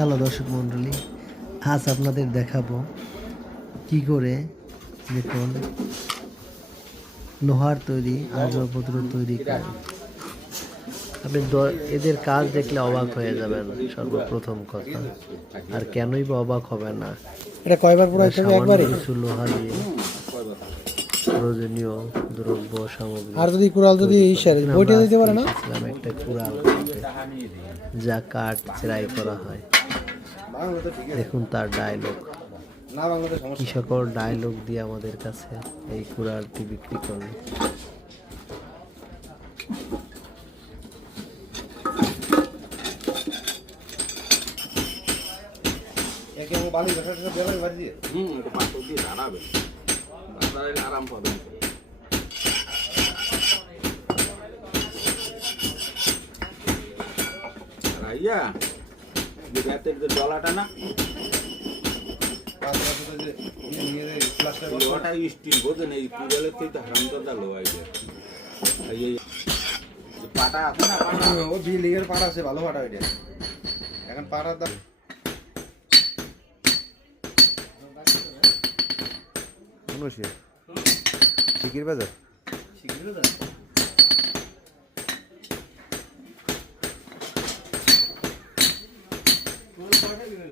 Hello দর্শক মণ্ডলী, আজ আপনাদের দেখাবো কি করে দেখুন লোহার তৈরি আসবাবপত্র তৈরি করে। আপনি এদের কাজ দেখলে অবাক হয়ে যাবেন সর্বপ্রথম কথা। আর কেনই বা অবাক হবে না, এটা কয়বার পোড়াইতে হবে? একবারে? কিছু লোহা দিয়ে প্রয়োজনীয় দ্রব্য সামগ্রী। আর যদি কুড়াল যদি বইটা দিতে পারে না, একটা কুড়াল যা কাঠ চেরাই করা হয়। দেখুন তার ডায়লগ, কি সকল ডায়লগ দিয়ে আমাদের কাছে এই কুড়ালটি বিক্রি করলো। আরাম পাবেন। ইয়া যে রাতের যে ডলাটা না লোহাটা স্টিল বোঝেন, এই পুরালের থেকে হারামদাদা লোহাই যায়। এই পাটা আছে না, ও বিল্ডিংয়ের পাটা আছে, ভালো পাটা ওইটা। এখন পাটার দাম শিকির বাজার।